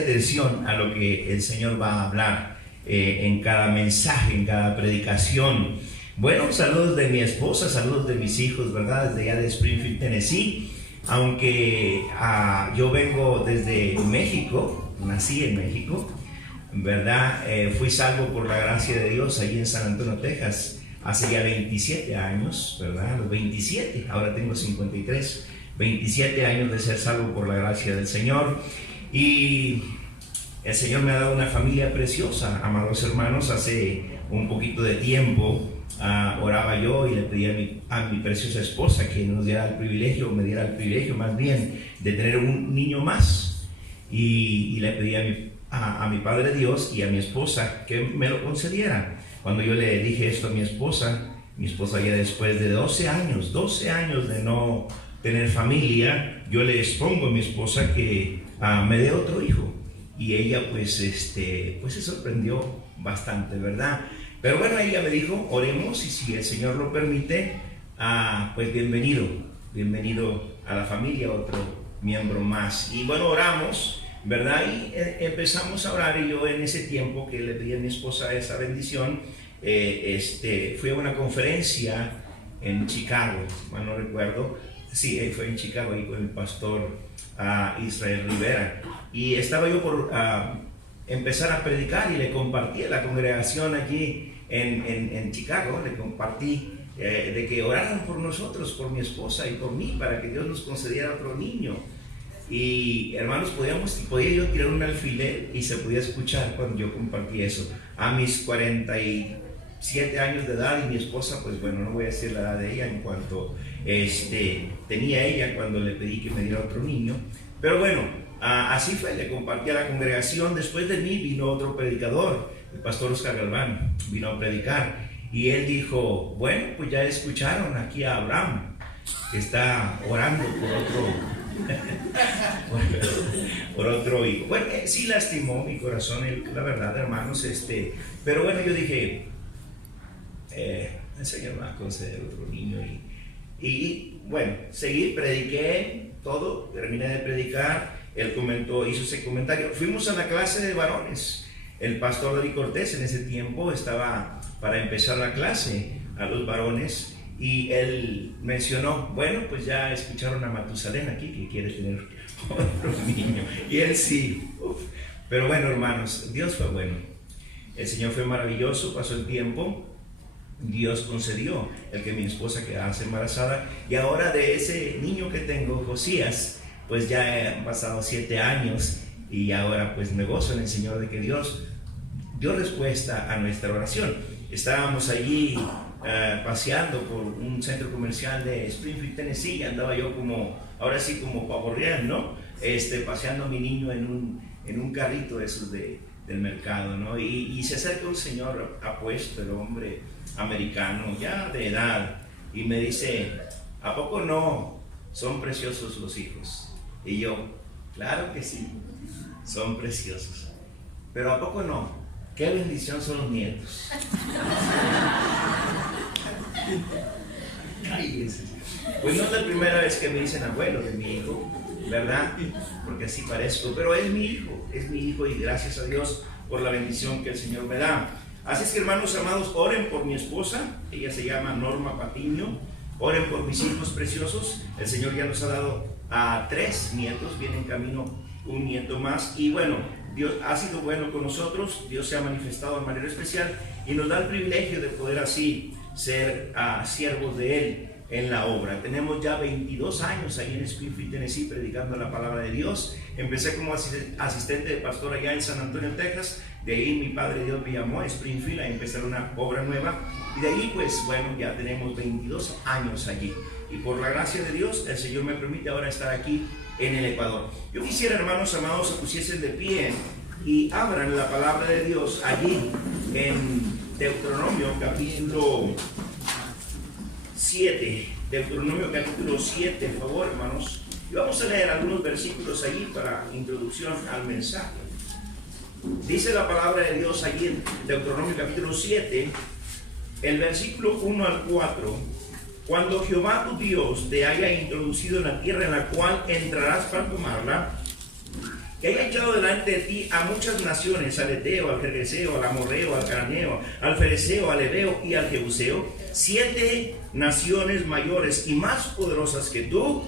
atención a lo que el Señor va a hablar en cada mensaje, en cada predicación. Bueno, saludos de mi esposa, saludos de mis hijos, ¿verdad? Desde allá de Springfield, Tennessee. Aunque yo vengo desde México, nací en México, ¿verdad? Fui salvo por la gracia de Dios allí en San Antonio, Texas, hace ya 27 años, ¿verdad? Los 27, ahora tengo 53, 27 años de ser salvo por la gracia del Señor. Y el Señor me ha dado una familia preciosa, amados hermanos. Hace un poquito de tiempo oraba yo y le pedí a mi preciosa esposa que nos diera el privilegio, me diera el privilegio más bien, de tener un niño más. Y le pedí a mi Padre Dios y a mi esposa que me lo concediera. Cuando yo le dije esto a mi esposa ya después de 12 años de no tener familia, yo le expongo a mi esposa que me dé otro hijo. Y ella pues se sorprendió bastante, ¿verdad? Pero bueno, ella me dijo, oremos, y si el Señor lo permite, pues bienvenido a la familia, otro miembro más. Y bueno, oramos, ¿verdad? Y empezamos a orar, y yo en ese tiempo que le pedí a mi esposa esa bendición, fui a una conferencia en Chicago, mal no recuerdo. Sí, fue en Chicago, ahí con el pastor Israel Rivera. Y estaba yo por empezar a predicar, y le compartí a la congregación allí en Chicago, le compartí de que oraran por nosotros, por mi esposa y por mí, para que Dios nos concediera otro niño. Y hermanos, podía yo tirar un alfiler y se podía escuchar cuando yo compartí eso. A mis 47 años de edad, y mi esposa, pues bueno, no voy a decir la edad de ella en cuanto tenía ella cuando le pedí que me diera otro niño. Pero bueno, así fue, le compartí a la congregación. Después de mí vino otro predicador, el pastor Oscar Galván, vino a predicar, y él dijo, bueno, pues ya escucharon aquí a Abraham, que está orando por otro hijo. Bueno, sí lastimó mi corazón, la verdad, hermanos, pero bueno, yo dije, el Señor va a conceder otro niño. Y bueno, seguí, prediqué todo, terminé de predicar. Él hizo ese comentario. Fuimos a la clase de varones. El pastor David Cortés en ese tiempo estaba para empezar la clase a los varones, y él mencionó, bueno, pues ya escucharon a Matusalén aquí que quiere tener otro niño. Y él sí. Pero bueno, hermanos, Dios fue bueno. El Señor fue maravilloso. Pasó el tiempo, Dios concedió el que mi esposa quedase embarazada, y ahora de ese niño que tengo, Josías, pues ya han pasado 7 años, y ahora pues me gozo en el Señor de que Dios dio respuesta a nuestra oración. Estábamos allí paseando por un centro comercial de Springfield, Tennessee, y andaba yo ahora sí como pavo real, ¿no? Paseando a mi niño en un carrito de esos del mercado, ¿no? Y se acerca un señor apuesto, el hombre americano, ya de edad, y me dice, ¿a poco no son preciosos los hijos? Y yo, claro que sí, son preciosos, pero ¿a poco no? ¡Qué bendición son los nietos! Pues no es la primera vez que me dicen abuelo de mi hijo, ¿verdad? Porque así parezco, pero es mi hijo, y gracias a Dios por la bendición que el Señor me da. Así es que, hermanos amados, oren por mi esposa, ella se llama Norma Patiño. Oren por mis hijos preciosos. El Señor ya nos ha dado a 3 nietos, viene en camino un nieto más, y bueno, Dios ha sido bueno con nosotros. Dios se ha manifestado de manera especial y nos da el privilegio de poder así ser siervos de Él en la obra. Tenemos ya 22 años ahí en Springfield, Tennessee, predicando la palabra de Dios. Empecé como asistente de pastor allá en San Antonio, Texas. De ahí mi Padre Dios me llamó a Springfield a empezar una obra nueva, y de ahí pues bueno, ya tenemos 22 años allí, y por la gracia de Dios el Señor me permite ahora estar aquí en el Ecuador. Yo quisiera, hermanos amados, se pusiesen de pie y abran la palabra de Dios allí en Deuteronomio capítulo 7. Deuteronomio capítulo 7, por favor, hermanos. Y vamos a leer algunos versículos allí para introducción al mensaje. Dice la palabra de Dios allí en Deuteronomio capítulo 7, el versículo 1 al 4. Cuando Jehová tu Dios te haya introducido en la tierra en la cual entrarás para tomarla, que haya echado delante de ti a muchas naciones, al Eteo, al Gergeseo, al Amorreo, al Cananeo, al Fereceo, al Heveo y al Jebuseo, 7 naciones mayores y más poderosas que tú,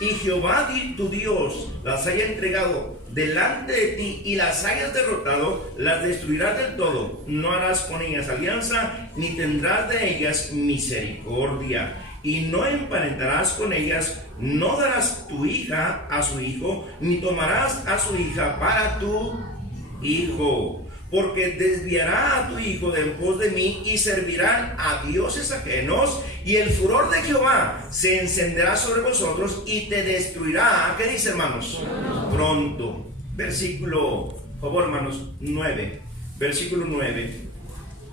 y Jehová tu Dios las haya entregado delante de ti y las hayas derrotado, las destruirás del todo. No harás con ellas alianza, ni tendrás de ellas misericordia, y no emparentarás con ellas. No darás tu hija a su hijo, ni tomarás a su hija para tu hijo, porque desviará a tu hijo de en pos de mí, y servirán a dioses ajenos, y el furor de Jehová se encenderá sobre vosotros y te destruirá. ¿Qué dice, hermanos? Pronto. Versículo, por favor, hermanos, 9. Versículo 9.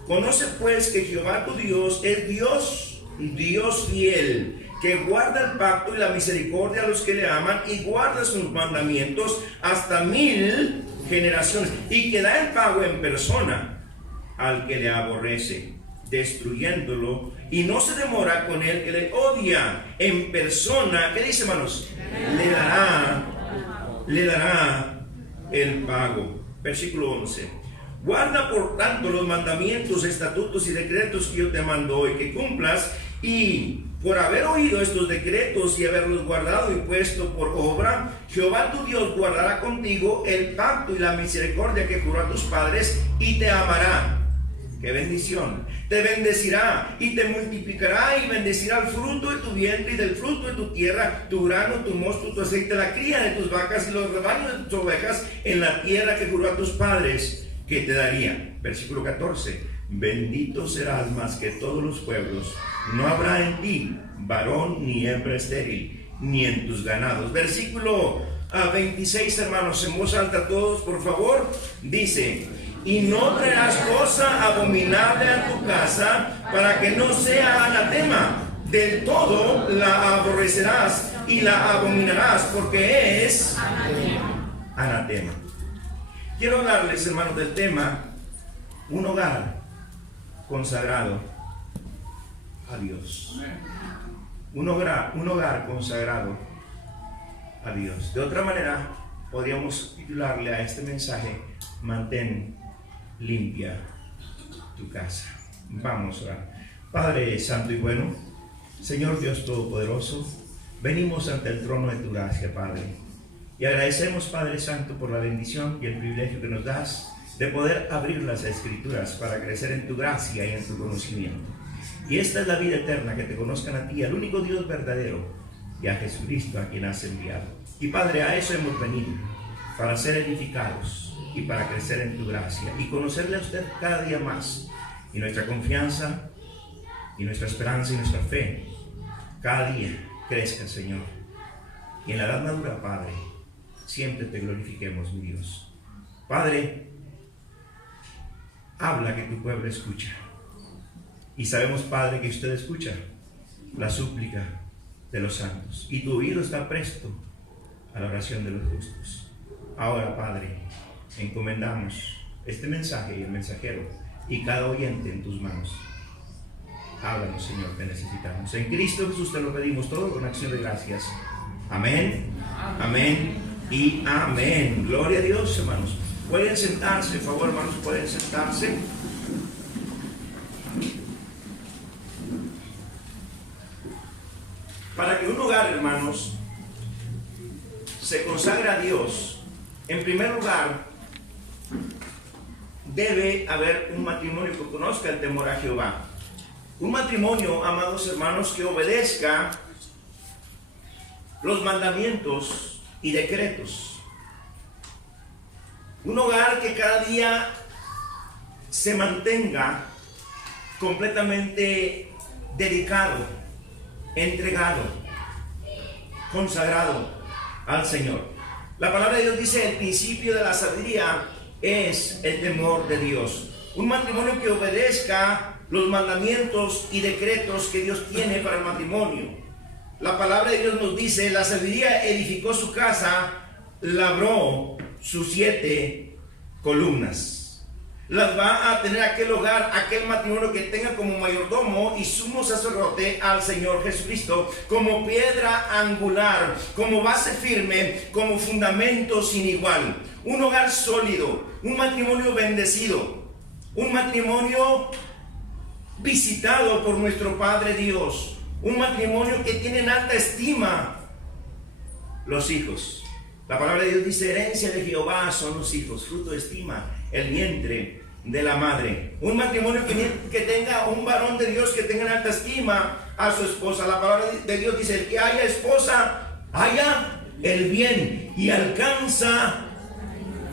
Conoce pues que Jehová tu Dios es Dios fiel, que guarda el pacto y la misericordia a los que le aman, y guarda sus mandamientos hasta 1000 generaciones, y que da el pago en persona al que le aborrece, destruyéndolo, y no se demora con el que le odia. En persona, ¿qué dice, hermanos? Le dará el pago. Versículo 11. Guarda por tanto los mandamientos, estatutos y decretos que yo te mando hoy, que cumplas, y por haber oído estos decretos y haberlos guardado y puesto por obra, Jehová tu Dios guardará contigo el pacto y la misericordia que juró a tus padres, y te amará. ¡Qué bendición! Te bendecirá y te multiplicará, y bendecirá el fruto de tu vientre y del fruto de tu tierra, tu grano, tu mosto, tu aceite, la cría de tus vacas y los rebaños de tus ovejas, en la tierra que juró a tus padres que te daría. Versículo 14. Bendito serás más que todos los pueblos. No habrá en ti varón ni hembra estéril, ni en tus ganados. Versículo 26, hermanos, en voz alta todos, por favor. Dice: y no traerás cosa abominable a tu casa, para que no sea anatema. Del todo la aborrecerás y la abominarás, porque es anatema. Quiero hablarles, hermanos, del tema: un hogar consagrado a Dios. Un hogar consagrado a Dios. De otra manera, podríamos titularle a este mensaje: mantén limpia tu casa. Vamos a orar. Padre santo y bueno, Señor Dios todopoderoso, venimos ante el trono de tu gracia, Padre, y agradecemos, Padre santo, por la bendición y el privilegio que nos das de poder abrir las Escrituras para crecer en tu gracia y en tu conocimiento. Y esta es la vida eterna, que te conozcan a ti, al único Dios verdadero, y a Jesucristo, a quien has enviado. Y Padre, a eso hemos venido, para ser edificados y para crecer en tu gracia y conocerle a usted cada día más. Y nuestra confianza y nuestra esperanza y nuestra fe cada día crezca, Señor. Y en la edad madura, Padre, siempre te glorifiquemos, mi Dios. Padre, habla, que tu pueblo escucha. Y sabemos, Padre, que usted escucha la súplica de los santos, y tu oído está presto a la oración de los justos. Ahora, Padre, encomendamos este mensaje y el mensajero y cada oyente en tus manos. Háblanos, Señor, te necesitamos. En Cristo Jesús te lo pedimos todo con acción de gracias. Amén, amén y amén. Gloria a Dios, hermanos. Pueden sentarse, por favor, hermanos, pueden sentarse. Para que un hogar, hermanos, se consagre a Dios, en primer lugar, debe haber un matrimonio que conozca el temor a Jehová. Un matrimonio, amados hermanos, que obedezca los mandamientos y decretos. Un hogar que cada día se mantenga completamente dedicado, entregado, consagrado al Señor. La palabra de Dios dice: el principio de la sabiduría es el temor de Dios. Un matrimonio que obedezca los mandamientos y decretos que Dios tiene para el matrimonio. La palabra de Dios nos dice: la sabiduría edificó su casa, labró sus 7 columnas. las va a tener aquel hogar, aquel matrimonio que tenga como mayordomo y sumo sacerdote al Señor Jesucristo, como piedra angular, como base firme, como fundamento sin igual. Un hogar sólido, un matrimonio bendecido, un matrimonio visitado por nuestro Padre Dios, un matrimonio que tiene en alta estima los hijos. La palabra de Dios dice: herencia de Jehová son los hijos, fruto de estima el vientre de la madre. Un matrimonio que tenga un varón de Dios que tenga en alta estima a su esposa. La palabra de Dios dice: el que haya esposa, haya el bien y alcanza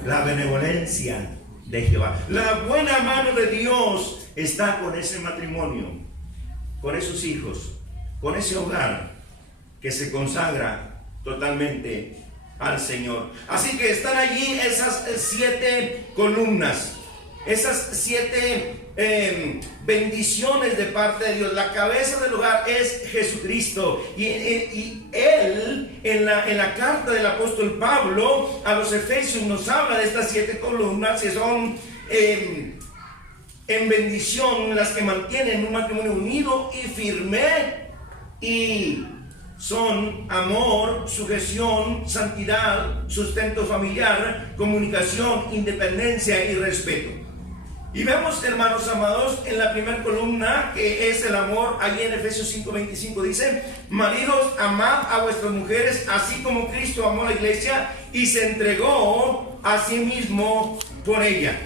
la benevolencia de Jehová. La buena mano de Dios está con ese matrimonio, con esos hijos, con ese hogar que se consagra totalmente al Señor. Así que están allí esas 7 columnas, esas 7 bendiciones de parte de Dios. La cabeza del hogar es Jesucristo, y Él en la carta del apóstol Pablo a los Efesios nos habla de estas 7 columnas que son en bendición las que mantienen un matrimonio unido y firme, y son amor, sujeción, santidad, sustento familiar, comunicación, independencia y respeto. Y vemos, hermanos amados, en la primera columna, que es el amor. Allí en Efesios 5:25 dice: maridos, amad a vuestras mujeres, así como Cristo amó a la iglesia y se entregó a sí mismo por ella.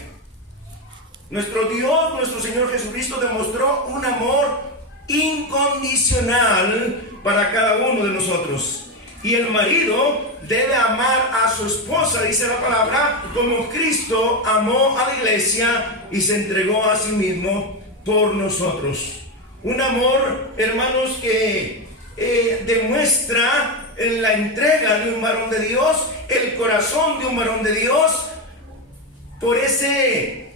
Nuestro Dios, nuestro Señor Jesucristo, demostró un amor incondicional para cada uno de nosotros. Y el marido debe amar a su esposa, dice la palabra, como Cristo amó a la iglesia y se entregó a sí mismo por nosotros. Un amor, hermanos, que demuestra la entrega de un varón de Dios, el corazón de un varón de Dios, por ese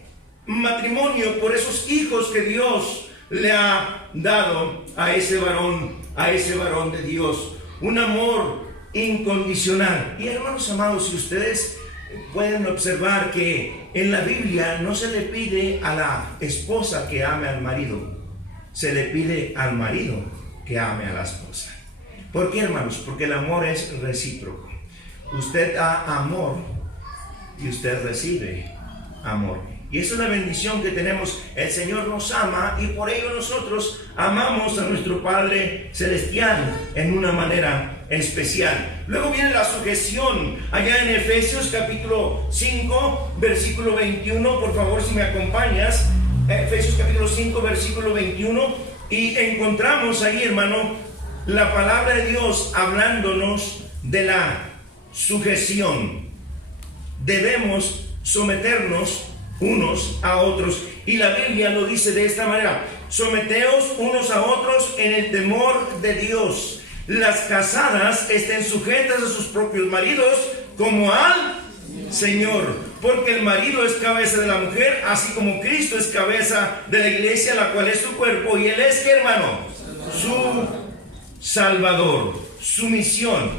matrimonio, por esos hijos que Dios le ha dado a ese varón de Dios. Un amor incondicional. Y hermanos amados, si ustedes pueden observar que en la Biblia no se le pide a la esposa que ame al marido, se le pide al marido que ame a la esposa. ¿Por qué, hermanos? Porque el amor es recíproco. Usted da amor y usted recibe amor. Y es una bendición que tenemos. El Señor nos ama y por ello nosotros amamos a nuestro Padre Celestial en una manera especial. Luego viene la sujeción. Allá en Efesios capítulo 5, versículo 21. Por favor, si me acompañas. Efesios capítulo 5, versículo 21. Y encontramos ahí, hermano, la palabra de Dios hablándonos de la sujeción. Debemos someternos unos a otros, y la Biblia lo dice de esta manera: someteos unos a otros en el temor de Dios. Las casadas estén sujetas a sus propios maridos como al Señor, porque el marido es cabeza de la mujer, así como Cristo es cabeza de la iglesia, la cual es su cuerpo, y Él es, ¿qué, hermano? Su Salvador. Sumisión,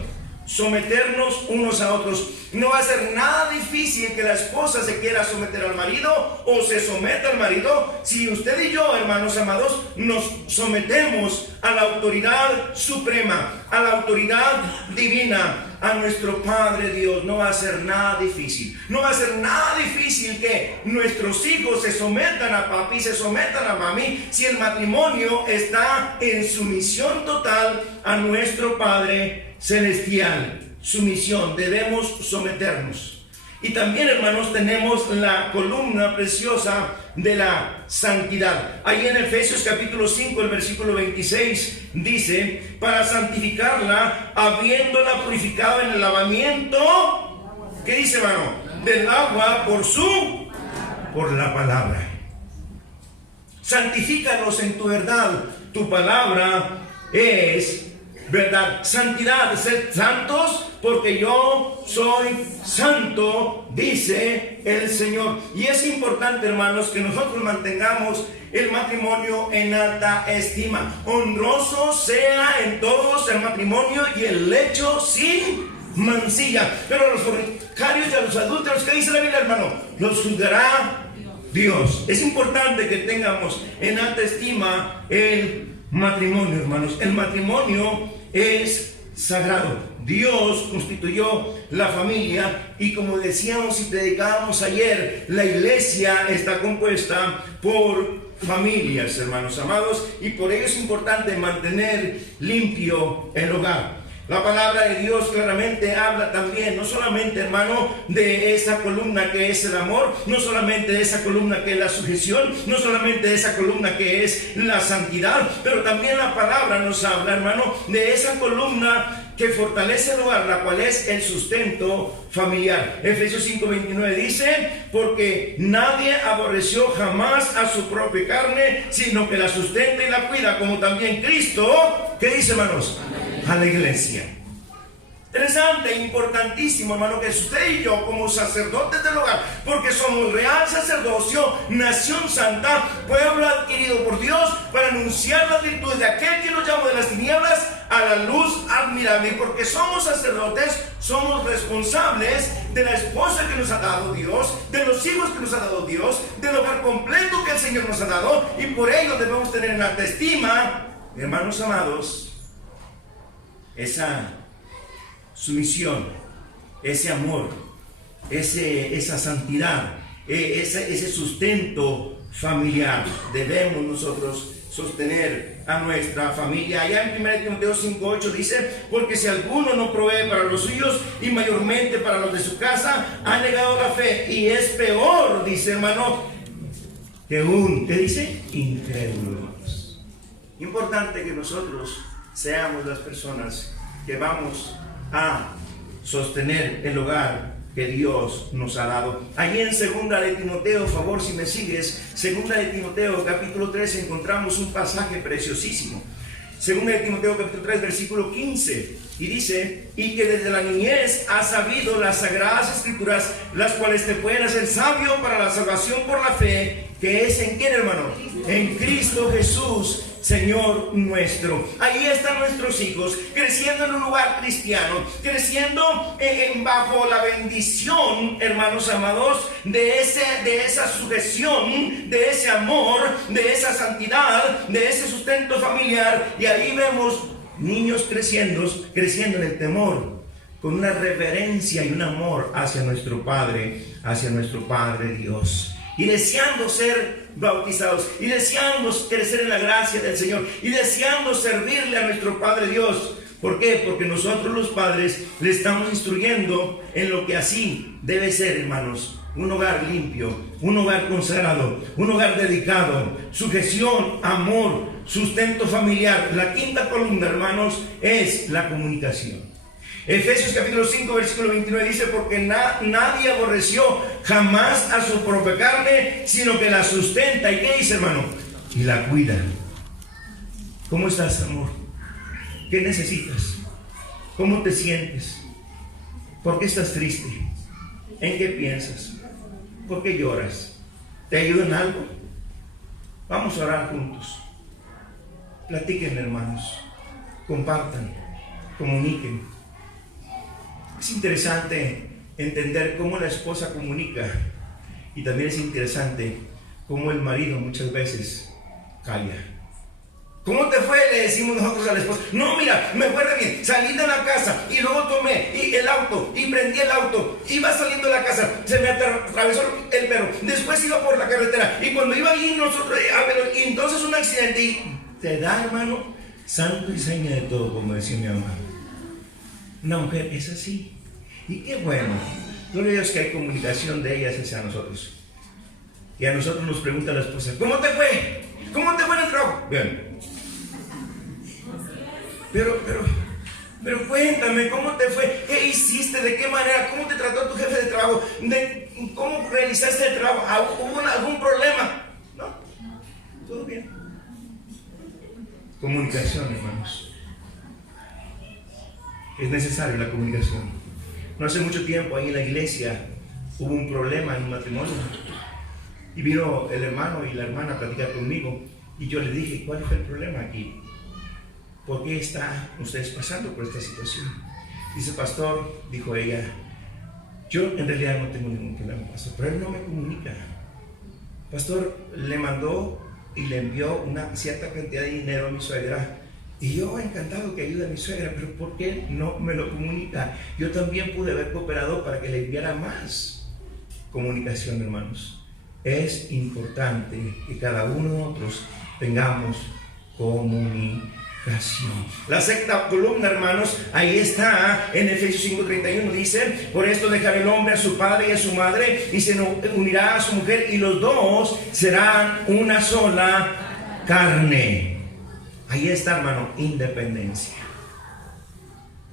someternos unos a otros. No va a ser nada difícil que la esposa se quiera someter al marido o se someta al marido, si usted y yo, hermanos amados, nos sometemos a la autoridad suprema, a la autoridad divina, a nuestro Padre Dios. No va a ser nada difícil. No va a ser nada difícil que nuestros hijos se sometan a papi, se sometan a mami, si el matrimonio está en sumisión total a nuestro Padre Celestial. Sumisión, debemos someternos. Y también, hermanos, tenemos la columna preciosa de la santidad. Ahí en Efesios capítulo 5, el versículo 26 dice: para santificarla, habiéndola purificado en el lavamiento, ¿qué dice, hermano? Del agua por la palabra. Santifícanos en tu verdad, tu palabra es verdad. Santidad, sed santos porque yo soy santo, dice el Señor. Y es importante, hermanos, que nosotros mantengamos el matrimonio en alta estima. Honroso sea en todos el matrimonio y el lecho sin mancilla. Pero a los fornicarios y a los adúlteros, ¿qué dice la Biblia, hermano? Los juzgará Dios. Es importante que tengamos en alta estima el matrimonio, hermanos. El matrimonio es sagrado. Dios constituyó la familia y, como decíamos y predicábamos ayer, la iglesia está compuesta por familias, hermanos amados, y por ello es importante mantener limpio el hogar. La palabra de Dios claramente habla también, no solamente, hermano, de esa columna que es el amor, no solamente de esa columna que es la sujeción, no solamente de esa columna que es la santidad, pero también la palabra nos habla, hermano, de esa columna que fortalece el hogar, la cual es el sustento familiar. Efesios 5:29 dice: porque nadie aborreció jamás a su propia carne, sino que la sustenta y la cuida, como también Cristo, ¿qué dice, hermanos? A la iglesia. Interesante, importantísimo, hermano, que usted y yo, como sacerdotes del hogar, porque somos real sacerdocio, nación santa, pueblo adquirido por Dios, para anunciar las virtudes de aquel que nos llamó de las tinieblas a la luz admirable. Y porque somos sacerdotes, somos responsables de la esposa que nos ha dado Dios, de los hijos que nos ha dado Dios, del hogar completo que el Señor nos ha dado, y por ello debemos tener en alta estima, hermanos amados, esa sumisión, ese amor, esa santidad, ese sustento familiar. Debemos nosotros sostener a nuestra familia. Allá en 1 Timoteo 5:8 dice: porque si alguno no provee para los suyos y mayormente para los de su casa, ha negado la fe y es peor, dice, hermano, que ¿qué dice? Incrédulo. Importante que nosotros seamos las personas que vamos a sostener el hogar que Dios nos ha dado. Allí en 2 de Timoteo, por favor, si me sigues, 2 de Timoteo capítulo 3, encontramos un pasaje preciosísimo. 2 de Timoteo capítulo 3 versículo 15, y dice: y que desde la niñez has sabido las sagradas escrituras, las cuales te pueden hacer sabio para la salvación por la fe, que es ¿en quién, hermano? En Cristo Jesús, Señor nuestro. Ahí están nuestros hijos, creciendo en un lugar cristiano, creciendo bajo la bendición, hermanos amados, de esa sujeción, de ese amor, de esa santidad, de ese sustento familiar. Y ahí vemos niños creciendo en el temor, con una reverencia y un amor hacia nuestro Padre Dios, y deseando ser bautizados, y deseando crecer en la gracia del Señor, y deseando servirle a nuestro Padre Dios. ¿Por qué? Porque nosotros los padres le estamos instruyendo en lo que así debe ser, hermanos: un hogar limpio, un hogar consagrado, un hogar dedicado, sujeción, amor, sustento familiar. La quinta columna, hermanos, es la comunicación. Efesios capítulo 5 versículo 29 dice: porque nadie aborreció jamás a su propia carne, sino que la sustenta. ¿Y qué dice, hermano? Y la cuida. ¿Cómo estás, amor? ¿Qué necesitas? ¿Cómo te sientes? ¿Por qué estás triste? ¿En qué piensas? ¿Por qué lloras? ¿Te ayuda en algo? Vamos a orar juntos. Platiquen, hermanos. Compartan. Comuniquen. Es interesante entender cómo la esposa comunica, y también es interesante cómo el marido muchas veces calla. ¿Cómo te fue? Le decimos nosotros a la esposa. No, mira, me fue re bien. Salí de la casa y luego tomé el auto y prendí el auto. Iba saliendo de la casa, se me atravesó el perro. Después iba por la carretera y cuando iba ahí nosotros, y entonces un accidente, y te da, hermano, santo y seña de todo, como decía mi mamá. Una mujer es así. Y qué bueno. Gloria a Dios que hay comunicación de ellas hacia nosotros. Y a nosotros nos pregunta la esposa: ¿cómo te fue? ¿Cómo te fue en el trabajo? Bien. Pero cuéntame, ¿cómo te fue? ¿Qué hiciste? ¿De qué manera? ¿Cómo te trató tu jefe de trabajo? ¿Cómo realizaste el trabajo? ¿Hubo algún problema? No, todo bien. Comunicación, hermanos. Es necesaria la comunicación. No hace mucho tiempo ahí en la iglesia hubo un problema en un matrimonio, y vino el hermano y la hermana a platicar conmigo, y yo le dije: ¿cuál fue el problema aquí? ¿Por qué están ustedes pasando por esta situación? Dice: pastor, dijo ella, yo en realidad no tengo ningún problema, pastor, pero él no me comunica. pastor, le mandó y le envió una cierta cantidad de dinero a mi suegra. Y yo encantado que ayude a mi suegra, pero ¿por qué no me lo comunica? Yo también pude haber cooperado para que le enviara más comunicación, hermanos. Es importante que cada uno de nosotros tengamos comunicación. La sexta columna, hermanos, ahí está en Efesios 5:31, dice: por esto dejará el hombre a su padre y a su madre y se unirá a su mujer y los dos serán una sola carne. Ahí está, hermano, independencia.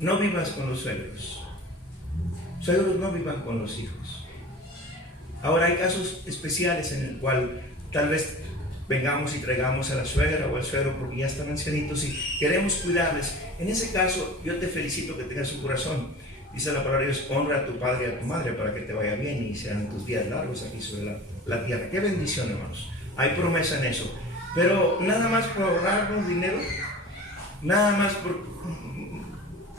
No vivas con los suegros. Suegros no vivan con los hijos. Ahora hay casos especiales en el cual tal vez vengamos y traigamos a la suegra o al suegro porque ya están ancianitos y queremos cuidarles. En ese caso, yo te felicito que tengas un corazón. Dice la palabra de Dios: honra a tu padre y a tu madre para que te vaya bien y sean tus días largos aquí sobre la tierra. Qué bendición, hermanos. Hay promesa en eso. Pero nada más por ahorrarnos dinero, nada más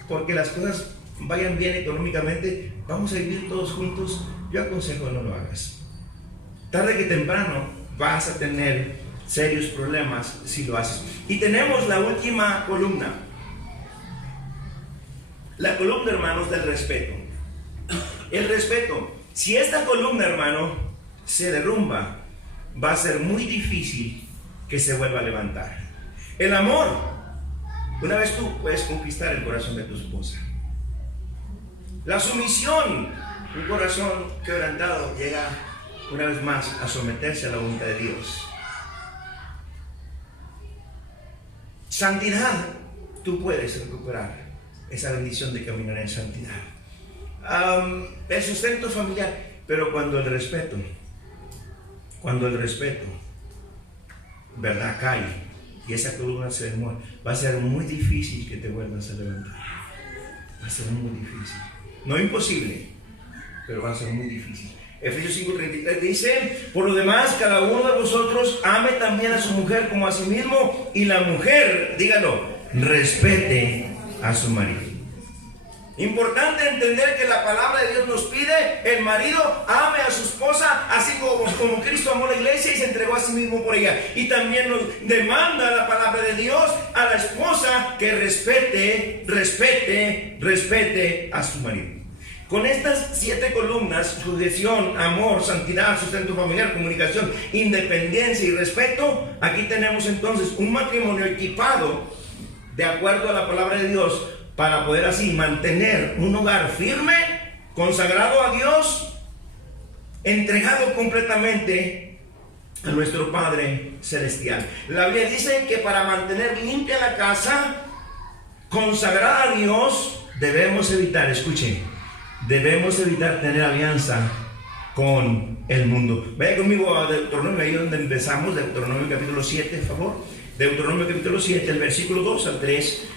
porque las cosas vayan bien económicamente, vamos a vivir todos juntos. Yo aconsejo no lo hagas. Tarde que temprano vas a tener serios problemas si lo haces. Y tenemos la última columna. La columna, hermanos, del respeto. El respeto. Si esta columna, hermano, se derrumba, va a ser muy difícil que se vuelva a levantar. El amor. Una vez tú puedes conquistar el corazón de tu esposa. La sumisión. Un corazón quebrantado llega una vez más a someterse a la voluntad de Dios. Santidad. Tú puedes recuperar esa bendición de caminar en santidad. El sustento familiar. Pero cuando el respeto, ¿verdad?, cae y esa columna se desmorona, va a ser muy difícil que te vuelvas a levantar. Va a ser muy difícil. No imposible, pero va a ser muy difícil. Efesios 5:33 dice: por lo demás, cada uno de vosotros ame también a su mujer como a sí mismo, y la mujer, dígalo, respete a su marido. Importante entender que la palabra de Dios nos pide: el marido ame a su esposa así como Cristo amó a la iglesia y se entregó a sí mismo por ella. Y también nos demanda la palabra de Dios a la esposa que respete a su marido. Con estas 7 columnas: sujeción, amor, santidad, sustento familiar, comunicación, independencia y respeto. Aquí tenemos entonces un matrimonio equipado de acuerdo a la palabra de Dios, para poder así mantener un hogar firme, consagrado a Dios, entregado completamente a nuestro Padre Celestial. La Biblia dice que para mantener limpia la casa, consagrada a Dios, debemos evitar, escuchen, debemos evitar tener alianza con el mundo. Vaya conmigo a Deuteronomio, ahí donde empezamos, Deuteronomio capítulo 7, por favor. Deuteronomio capítulo 7, el versículo 2 al 3.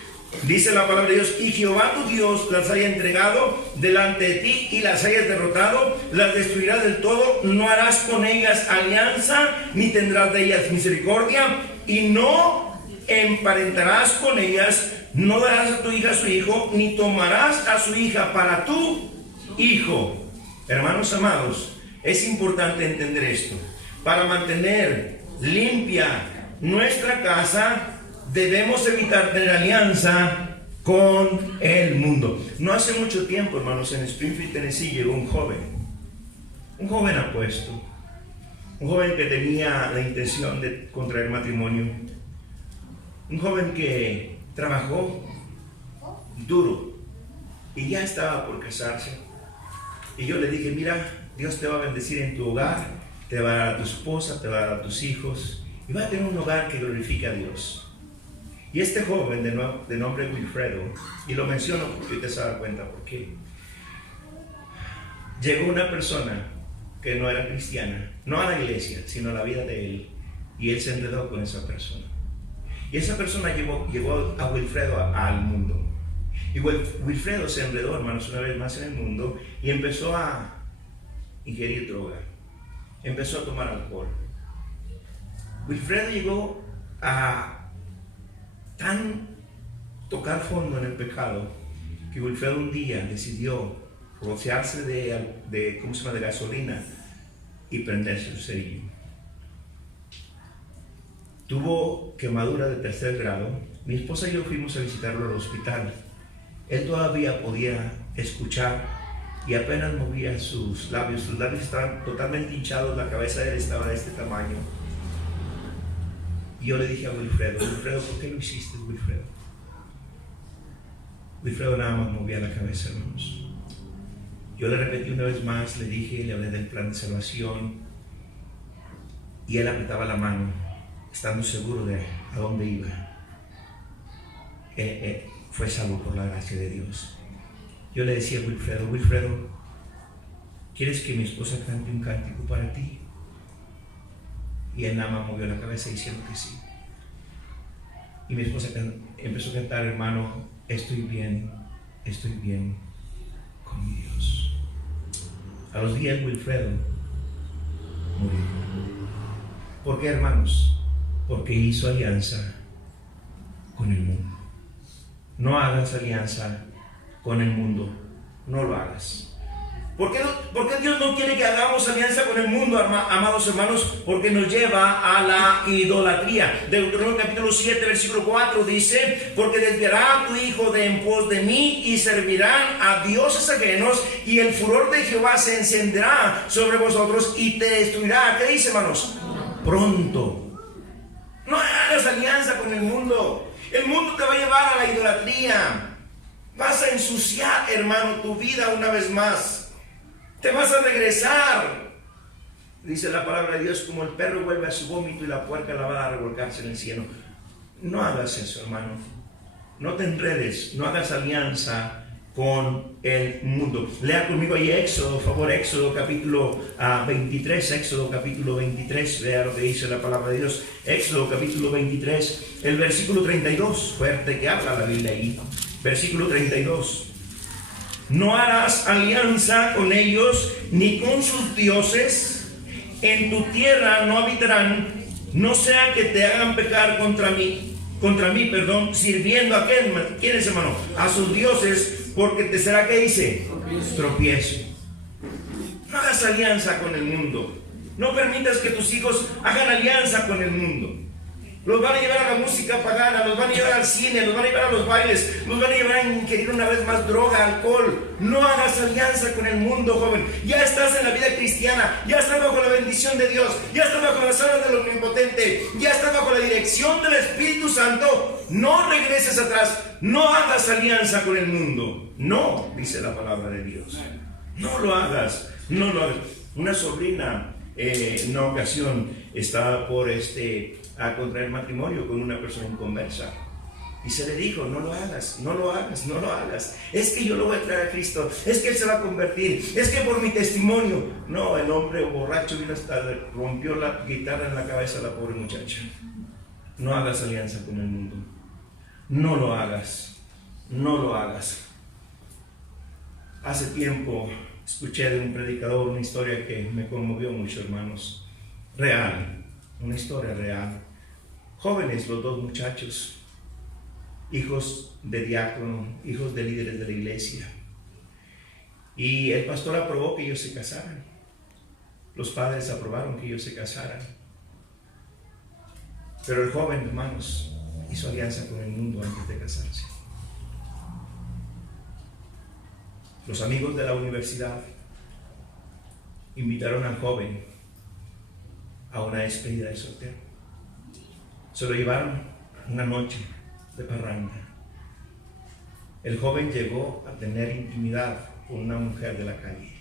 Dice la palabra de Dios: y Jehová tu Dios las haya entregado delante de ti y las hayas derrotado, las destruirás del todo, no harás con ellas alianza, ni tendrás de ellas misericordia, y no emparentarás con ellas, no darás a tu hija a su hijo, ni tomarás a su hija para tu hijo. Hermanos amados, es importante entender esto. Para mantener limpia nuestra casa, debemos evitar tener alianza con el mundo. No hace mucho tiempo, hermanos, en Springfield, Tennessee, llegó un joven apuesto, un joven que tenía la intención de contraer matrimonio, un joven que trabajó duro y ya estaba por casarse. Y yo le dije: mira, Dios te va a bendecir en tu hogar, te va a dar a tu esposa, te va a dar a tus hijos, y va a tener un hogar que glorifique a Dios. Y este joven de nombre Wilfredo, y lo menciono porque usted se da cuenta por qué, llegó una persona que no era cristiana, no a la iglesia, sino a la vida de él, y él se enredó con esa persona. Y esa persona llevó a Wilfredo al mundo. Y Wilfredo se enredó, hermanos, una vez más en el mundo y empezó a ingerir droga, empezó a tomar alcohol. Wilfredo llegó a tan tocar fondo en el pecado que Wilfredo un día decidió rociarse de gasolina y prenderse su cerillo. tuvo quemadura de 3er grado. Mi esposa y yo fuimos a visitarlo al hospital. Él todavía podía escuchar y apenas movía sus labios. Sus labios estaban totalmente hinchados, la cabeza de él estaba de este tamaño. Y yo le dije a Wilfredo, ¿por qué lo hiciste, Wilfredo? Wilfredo nada más movía la cabeza, hermanos. Yo le repetí una vez más, le dije, le hablé del plan de salvación, y él apretaba la mano, estando seguro de a dónde iba. Fue salvo por la gracia de Dios. Yo le decía a Wilfredo, ¿quieres que mi esposa cante un cántico para ti? Y él nada más movió la cabeza diciendo que sí. Y mi esposa empezó a cantar, hermano, estoy bien con mi Dios. A los días Wilfredo murió. ¿Por qué, hermanos? Porque hizo alianza con el mundo. No hagas alianza con el mundo, no lo hagas. ¿Por qué Dios no quiere que hagamos alianza con el mundo, amados hermanos? Porque nos lleva a la idolatría. Deuteronomio capítulo 7, versículo 4 dice: porque desviará a tu hijo de en pos de mí y servirán a dioses ajenos, y el furor de Jehová se encenderá sobre vosotros y te destruirá. ¿Qué dice, hermanos? Pronto. No hagas alianza con el mundo. El mundo te va a llevar a la idolatría. Vas a ensuciar, hermano, tu vida una vez más. Te vas a regresar, dice la palabra de Dios, como el perro vuelve a su vómito y la puerca la va a revolcarse en el cielo. No hagas eso, hermano. No te enredes, no hagas alianza con el mundo. Lea conmigo ahí Éxodo, por favor, Éxodo capítulo 23, Éxodo capítulo 23, vea lo que dice la palabra de Dios. Éxodo capítulo 23, el versículo 32, fuerte que habla la Biblia ahí. Versículo 32. No harás alianza con ellos ni con sus dioses. En tu tierra no habitarán, no sea que te hagan pecar contra mí, sirviendo a ¿quiénes, hermano? A sus dioses, porque te será, ¿qué dice? Tropiezo. No hagas alianza con el mundo. No permitas que tus hijos hagan alianza con el mundo. Los van a llevar a la música pagana, los van a llevar al cine, los van a llevar a los bailes, los van a llevar a ingerir una vez más droga, alcohol. No hagas alianza con el mundo, joven. Ya estás en la vida cristiana, ya estás bajo la bendición de Dios, ya estás bajo las alas del Omnipotente, ya estás bajo la dirección del Espíritu Santo. No regreses atrás, no hagas alianza con el mundo. No, dice la palabra de Dios. No lo hagas, no lo hagas. Una sobrina en una ocasión estaba por a contraer matrimonio con una persona inconversa, y se le dijo: no lo hagas, no lo hagas, no lo hagas. Es que yo lo voy a traer a Cristo, es que él se va a convertir, es que por mi testimonio. No, el hombre borracho vino hasta rompió la guitarra en la cabeza a la pobre muchacha. No hagas alianza con el mundo, no lo hagas, no lo hagas. Hace tiempo escuché de un predicador una historia que me conmovió mucho, hermanos. Real, una historia real. Jóvenes, los dos muchachos, hijos de diácono, hijos de líderes de la iglesia. Y el pastor aprobó que ellos se casaran. Los padres aprobaron que ellos se casaran. Pero el joven, hermanos, hizo alianza con el mundo antes de casarse. Los amigos de la universidad invitaron al joven a una despedida de soltero. Se lo llevaron una noche de parranda. El joven llegó a tener intimidad con una mujer de la calle.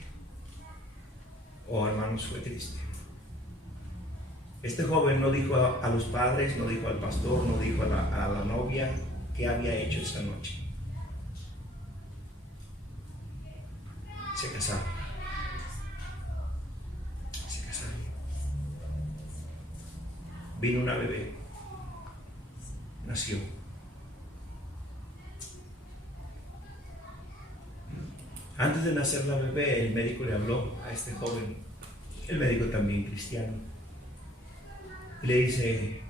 Oh, hermanos, fue triste. Este joven no dijo a los padres, no dijo al pastor, no dijo a la novia qué había hecho esa noche. Se casaron. Se casaron. Vino una bebé. Nació. Antes de nacer la bebé, el médico le habló a este joven, el médico también cristiano, y le dice: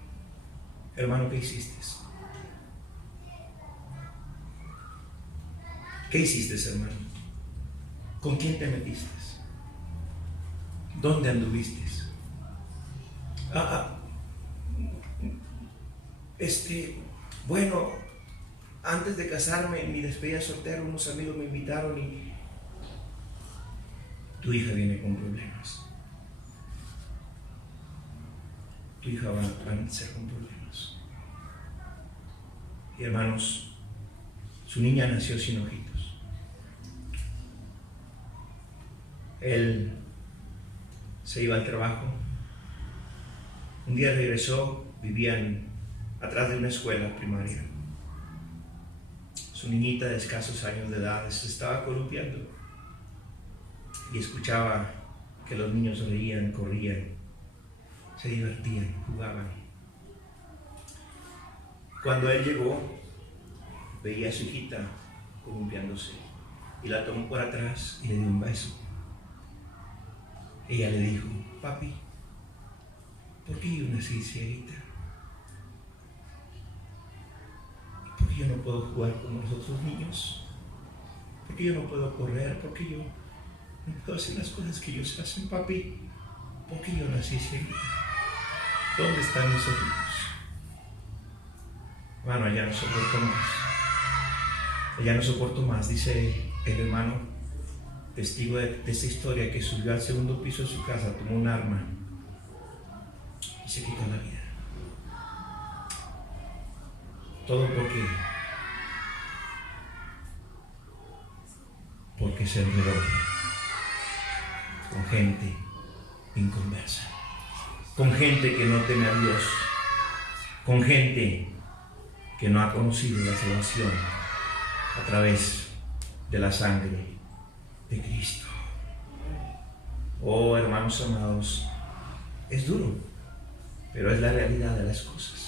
hermano, ¿qué hiciste? ¿Qué hiciste, hermano? ¿Con quién te metiste? ¿Dónde anduviste? bueno, antes de casarme, en mi despedida soltera, unos amigos me invitaron y tu hija viene con problemas. Tu hija va a nacer con problemas. Y hermanos, su niña nació sin ojitos. Él se iba al trabajo. Un día regresó, vivían atrás de una escuela primaria. Su niñita de escasos años de edad se estaba columpiando y escuchaba que los niños reían, corrían, se divertían, jugaban. Cuando él llegó, veía a su hijita columpiándose y la tomó por atrás y le dio un beso. Ella le dijo: papi, ¿por qué yo nací cieguita? ¿Por qué yo no puedo jugar como los otros niños? ¿Por qué yo no puedo correr? ¿Por qué yo no puedo hacer las cosas que ellos hacen, papi? ¿Por qué yo nací cieguita? ¿Dónde están mis ojitos? Hermano, ya no soporto más. Ya no soporto más, dice el hermano, testigo de esta historia, que subió al segundo piso de su casa, tomó un arma y se quitó la vida. Todo porque se enredó con gente inconversa, con gente que no teme a Dios, con gente que no ha conocido la salvación a través de la sangre de Cristo. Oh, hermanos amados, es duro, pero es la realidad de las cosas.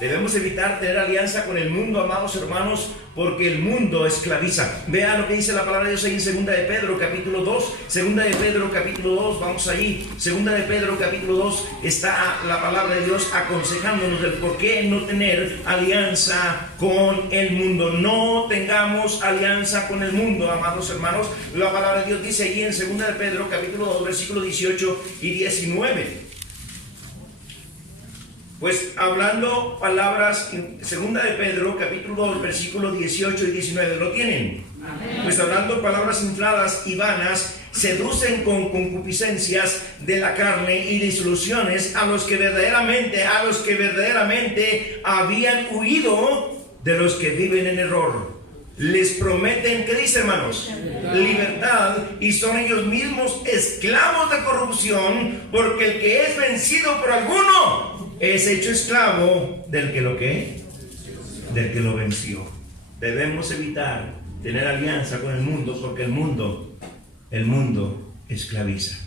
Debemos evitar tener alianza con el mundo, amados hermanos, porque el mundo esclaviza. Vean lo que dice la palabra de Dios ahí en 2 de Pedro capítulo 2. 2 de Pedro capítulo 2, vamos ahí. 2 de Pedro capítulo 2 está la palabra de Dios aconsejándonos del por qué no tener alianza con el mundo. No tengamos alianza con el mundo, amados hermanos. La palabra de Dios dice ahí en 2 de Pedro capítulo 2, versículos 18 y 19. Pues hablando palabras en 2 de Pedro, capítulo 2, versículos 18 y 19, ¿lo tienen? Amén. Pues hablando palabras infladas y vanas, seducen con concupiscencias de la carne y disoluciones a los que verdaderamente habían huido de los que viven en error. Les prometen, ¿qué dice, hermanos? Libertad, y son ellos mismos esclavos de corrupción, porque el que es vencido por alguno es hecho esclavo del que lo venció. Debemos evitar tener alianza con el mundo, porque el mundo esclaviza.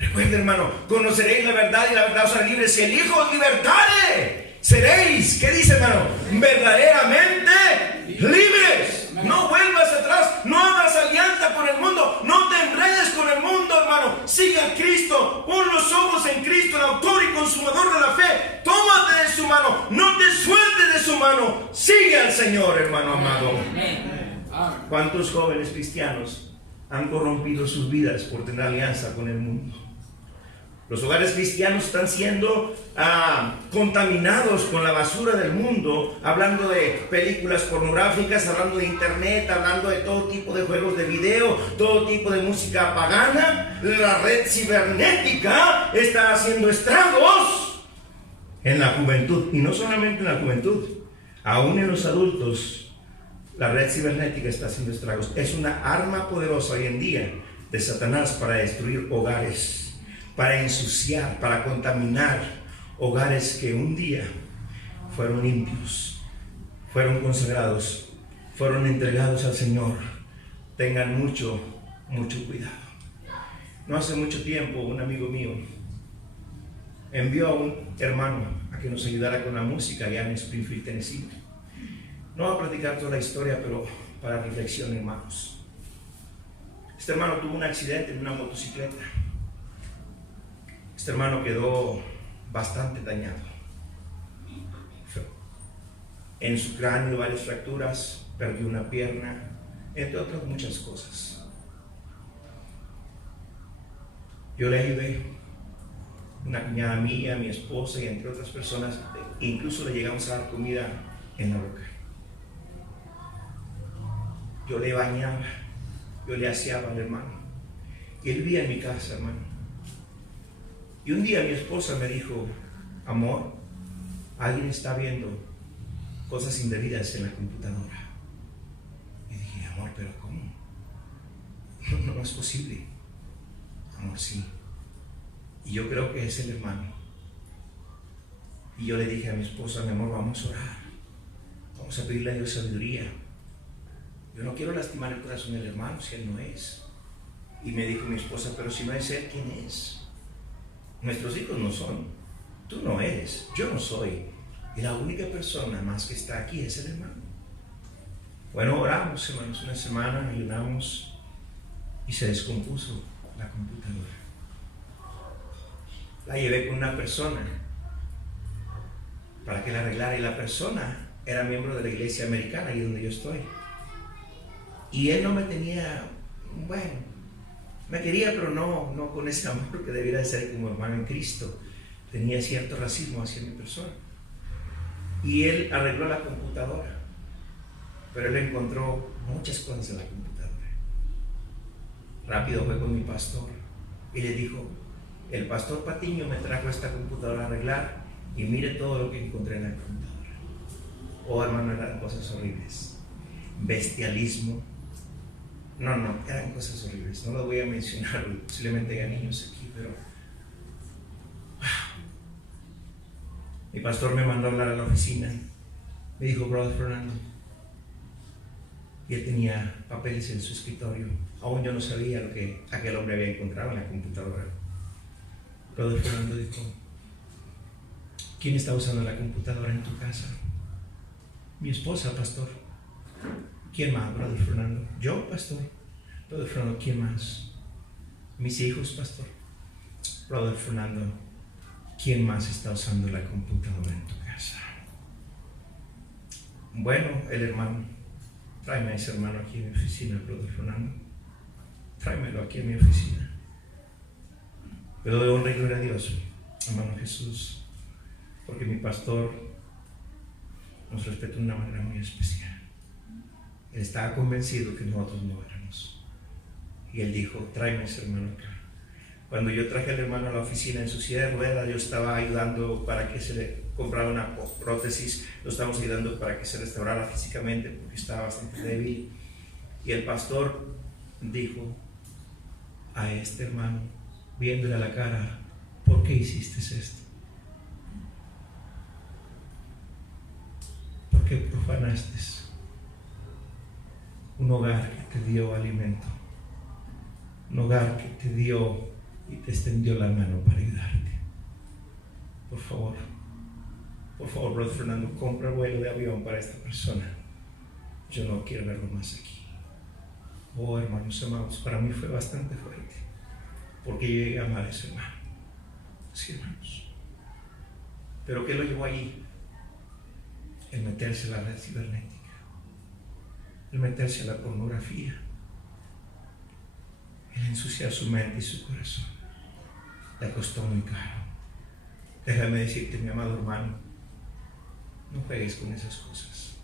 Recuerden, hermano, conoceréis la verdad y la verdad os hará libres. Si el Hijo os libertare, seréis, ¿qué dice, hermano? Verdaderamente libres. No vuelvas atrás, no hagas alianza con el mundo, no te enredes con el mundo, hermano. Sigue a Cristo, pon los ojos en Cristo, el autor y consumador de la fe. Tómate de su mano, no te sueltes de su mano. Sigue al Señor, hermano amado. ¿Cuántos jóvenes cristianos han corrompido sus vidas por tener alianza con el mundo? Los hogares cristianos están siendo contaminados con la basura del mundo, hablando de películas pornográficas, hablando de internet, hablando de todo tipo de juegos de video, todo tipo de música pagana. La red cibernética está haciendo estragos en la juventud, y no solamente en la juventud, aún en los adultos. La red cibernética está haciendo estragos. Es una arma poderosa hoy en día de Satanás para destruir hogares, para ensuciar, para contaminar hogares que un día fueron limpios, fueron consagrados, fueron entregados al Señor. Tengan mucho cuidado. No hace mucho tiempo un amigo mío envió a un hermano a que nos ayudara con la música allá en Springfield, Tennessee. No voy a platicar toda la historia, pero para reflexión, hermanos. Este hermano tuvo un accidente en una motocicleta. Este hermano quedó bastante dañado. En su cráneo varias fracturas, perdió una pierna, entre otras muchas cosas. Yo le ayudé, una cuñada mía, mi esposa y entre otras personas Incluso le llegamos a dar comida en la boca. Yo le bañaba, yo le aseaba al hermano. Y él vivía en mi casa, hermano. Y un día mi esposa me dijo, amor, alguien está viendo cosas indebidas en la computadora. Y dije, amor, pero ¿cómo? No es posible. Amor, sí. Y yo creo que es el hermano. Y yo le dije a mi esposa, mi amor, vamos a orar. Vamos a pedirle a Dios sabiduría. Yo no quiero lastimar el corazón del hermano si él no es. Y me dijo mi esposa, pero si no es él, ¿quién es? Nuestros hijos no son. Tú no eres. Yo no soy. Y la única persona más que está aquí es el hermano. Bueno, oramos, hermanos, una semana, ayunamos y se descompuso la computadora. La llevé con una persona para que la arreglara y la persona era miembro de la iglesia americana, ahí donde yo estoy. Y él no me tenía, bueno, me quería, pero no con ese amor que debiera de ser como hermano en Cristo. Tenía cierto racismo hacia mi persona. Y él arregló la computadora, pero él encontró muchas cosas en la computadora. Rápido fue con mi pastor y le dijo, el pastor Patiño me trajo esta computadora a arreglar y mire todo lo que encontré en la computadora. Oh, hermano, eran cosas horribles. Bestialismo. No, eran cosas horribles. No lo voy a mencionar, posiblemente hay niños aquí, pero mi pastor me mandó a hablar a la oficina. Me dijo, brother Fernando, y él tenía papeles en su escritorio. Aún yo no sabía lo que aquel hombre había encontrado en la computadora. Brother Fernando dijo, ¿quién está usando la computadora en tu casa? Mi esposa, pastor. ¿Quién más, brother Fernando? Yo, pastor. Brother Fernando, ¿quién más? Mis hijos, pastor. Brother Fernando, ¿quién más está usando la computadora en tu casa? Bueno, el hermano. Tráeme a ese hermano aquí en mi oficina, brother Fernando. Tráemelo aquí en mi oficina. Pero doy honra y gloria a Dios, hermano Jesús, porque mi pastor nos respeta de una manera muy especial. Él estaba convencido que nosotros no éramos. Y él dijo, tráeme a ese hermano acá. Cuando yo traje al hermano a la oficina en su silla de ruedas, yo estaba ayudando para que se le comprara una prótesis, lo estábamos ayudando para que se restaurara físicamente porque estaba bastante débil. Y el pastor dijo a este hermano, viéndole a la cara, ¿por qué hiciste esto? ¿Por qué profanaste un hogar que te dio alimento? Un hogar que te dio y te extendió la mano para ayudarte. Por favor, brother Fernando, compra vuelo de avión para esta persona. Yo no quiero verlo más aquí. Oh, hermanos amados, para mí fue bastante fuerte, porque yo llegué a amar a ese hermano. Sí, hermanos. Pero ¿qué lo llevó allí? El meterse a la red cibernética, el meterse a la pornografía, el ensuciar su mente y su corazón. Le costó muy caro. Déjame decirte, mi amado hermano, no juegues con esas cosas.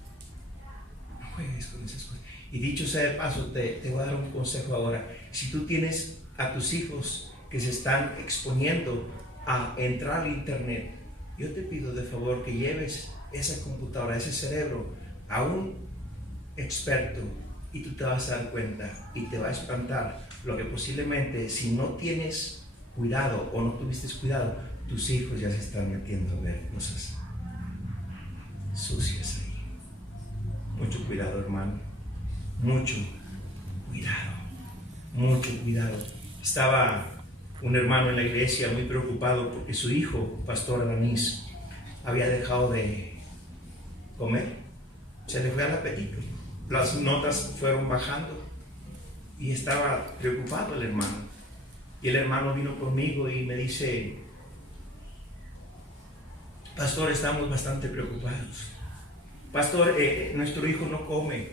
No juegues con esas cosas. Y dicho sea de paso, te voy a dar un consejo ahora. Si tú tienes a tus hijos que se están exponiendo a entrar al internet, yo te pido de favor que lleves esa computadora, ese cerebro a un experto y tú te vas a dar cuenta y te va a espantar lo que posiblemente, si no tienes cuidado o no tuviste cuidado, tus hijos ya se están metiendo a ver cosas sucias ahí. Mucho cuidado, hermano, mucho cuidado. Estaba un hermano en la iglesia muy preocupado porque su hijo, pastor Alanís, había dejado de comer, se le fue al apetito, las notas fueron bajando y estaba preocupado el hermano. Y el hermano vino conmigo y me dice, pastor, estamos bastante preocupados. Pastor, nuestro hijo no come,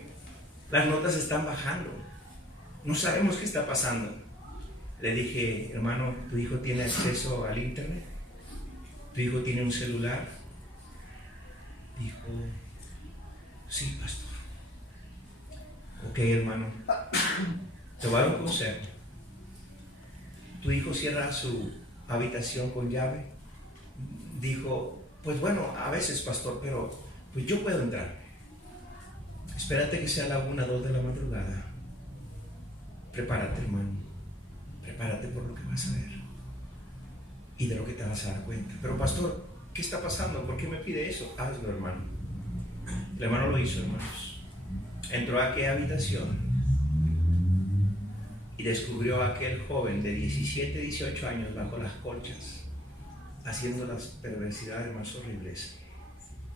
las notas están bajando, no sabemos qué está pasando. Le dije, hermano, ¿tu hijo tiene acceso al internet? ¿Tu hijo tiene un celular? Dijo, sí, pastor. Ok, hermano, te voy a dar un consejo. ¿Tu hijo cierra su habitación con llave? Dijo, pues bueno, a veces, pastor, pero pues yo puedo entrar. Espérate que sea la 1, 2 de la madrugada. Prepárate, hermano. Prepárate por lo que vas a ver y de lo que te vas a dar cuenta. Pero pastor, ¿qué está pasando? ¿Por qué me pide eso? Hazlo, hermano. El hermano lo hizo, hermanos. Entró a aquella habitación y descubrió a aquel joven de 17, 18 años bajo las colchas, haciendo las perversidades más horribles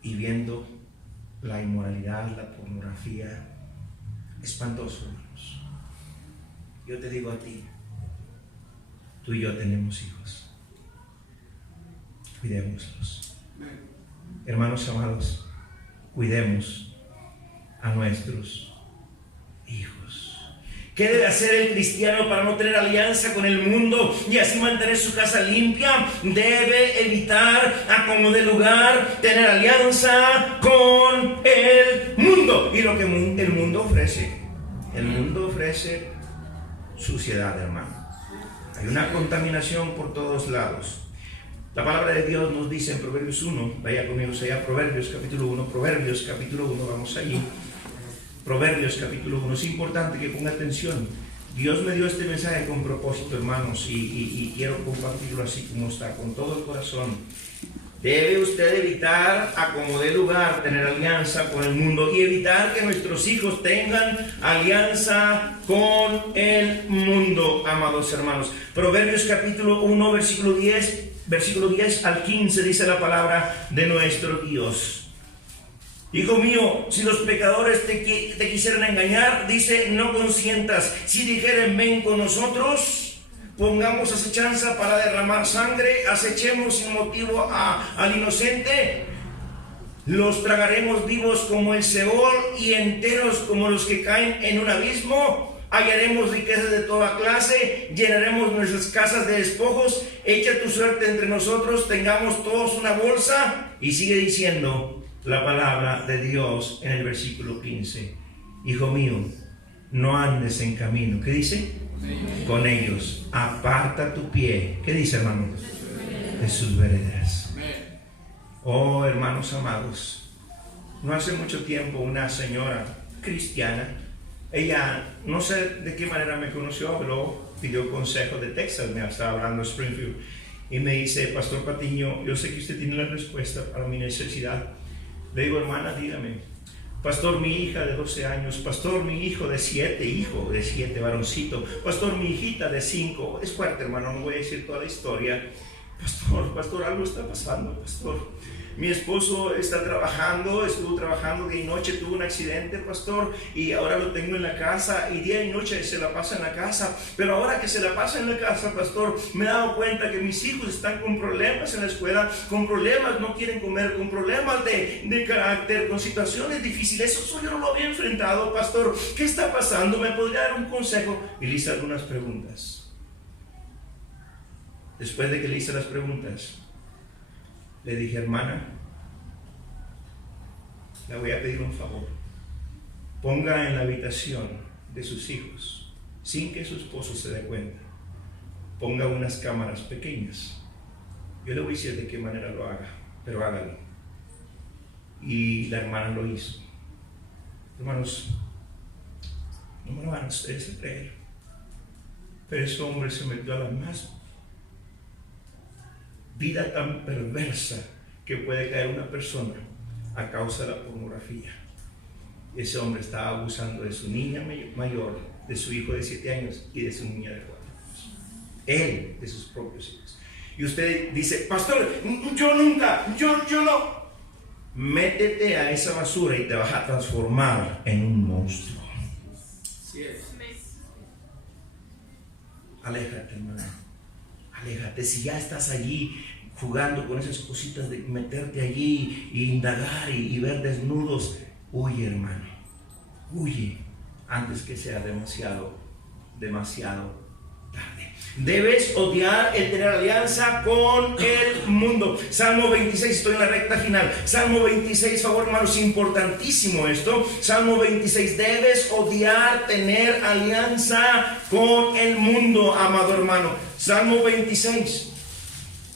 y viendo la inmoralidad, la pornografía. Espantoso, hermanos. Yo te digo a ti, tú y yo tenemos hijos. Cuidémoslos. Hermanos amados, cuidemos a nuestros hijos. ¿Qué debe hacer el cristiano para no tener alianza con el mundo y así mantener su casa limpia? Debe evitar a como de lugar tener alianza con el mundo. Y lo que el mundo ofrece. El mundo ofrece suciedad, hermano. Hay una contaminación por todos lados. La palabra de Dios nos dice en Proverbios 1, vaya conmigo allá, Proverbios capítulo 1, vamos allí. Proverbios capítulo 1, es importante que ponga atención. Dios me dio este mensaje con propósito, hermanos, y quiero compartirlo así como está, con todo el corazón. Debe usted evitar a como de lugar tener alianza con el mundo y evitar que nuestros hijos tengan alianza con el mundo, amados hermanos. Proverbios capítulo 1, versículo 10 al 15 dice la palabra de nuestro Dios. Hijo mío, si los pecadores te quisieran engañar, dice, no consientas. Si dijeren, ven con nosotros, pongamos acechanza para derramar sangre, acechemos sin motivo al inocente, los tragaremos vivos como el Seol y enteros como los que caen en un abismo. Hallaremos riquezas de toda clase, llenaremos nuestras casas de despojos, echa tu suerte entre nosotros, tengamos todos una bolsa. Y sigue diciendo la palabra de Dios en el versículo 15. Hijo mío, no andes en camino. ¿Qué dice? Con ellos. Aparta tu pie. ¿Qué dice, hermano? De sus veredas. Oh, hermanos amados, no hace mucho tiempo una señora cristiana, ella no sé de qué manera me conoció, habló, pidió consejo de Texas, me estaba hablando de Springfield y me dice, Pastor Patiño, yo sé que usted tiene la respuesta para mi necesidad. Le digo, hermana, dígame. Pastor, mi hija de 12 años, pastor, mi hijo de 7, varoncito, pastor, mi hijita de 5, es fuerte, hermano, no voy a decir toda la historia. Pastor, algo está pasando, pastor. Mi esposo está trabajando, estuvo trabajando día y noche, tuvo un accidente, pastor, y ahora lo tengo en la casa, y día y noche se la pasa en la casa. Pero ahora que se la pasa en la casa, pastor, me he dado cuenta que mis hijos están con problemas en la escuela, con problemas, no quieren comer, con problemas de carácter, con situaciones difíciles. Eso yo no lo había enfrentado, pastor. ¿Qué está pasando? ¿Me podría dar un consejo? Y le hice algunas preguntas. Después de que le hice las preguntas, le dije, hermana, le voy a pedir un favor. Ponga en la habitación de sus hijos, sin que su esposo se dé cuenta, ponga unas cámaras pequeñas. Yo le voy a decir de qué manera lo haga, pero hágalo. Y la hermana lo hizo. Hermanos, no me lo van a ustedes a creer, pero ese hombre se metió a la más vida tan perversa que puede caer una persona a causa de la pornografía. Ese hombre estaba abusando de su niña mayor, de su hijo de 7 años y de su niña de 4 años. Él, de sus propios hijos. Y usted dice, pastor, yo no. Métete a esa basura y te vas a transformar en un monstruo. Sí es. Aléjate, hermano. Aléjate. Si ya estás allí jugando con esas cositas de meterte allí e indagar y ver desnudos, huye, hermano. Huye antes que sea demasiado tarde. Debes odiar el tener alianza con el mundo. Salmo 26, estoy en la recta final. Salmo 26, favor hermanos, importantísimo esto. Salmo 26, debes odiar tener alianza con el mundo, amado hermano. Salmo 26,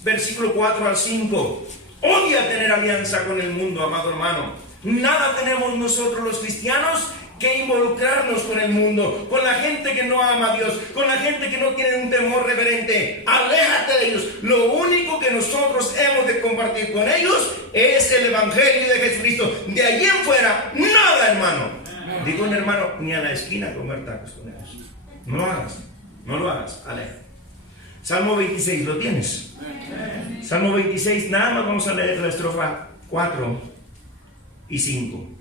versículo 4 al 5. Odia tener alianza con el mundo, amado hermano. Nada tenemos nosotros los cristianos que involucrarnos con el mundo, con la gente que no ama a Dios, con la gente que no tiene un temor reverente. Aléjate de ellos. Lo único que nosotros hemos de compartir con ellos es el evangelio de Jesucristo. De allí en fuera, nada, hermano. Digo un hermano, ni a la esquina comer tacos con ellos. No lo hagas, no lo hagas. Aléjate. Salmo 26, ¿lo tienes? Salmo 26, nada más vamos a leer la estrofa 4 y 5.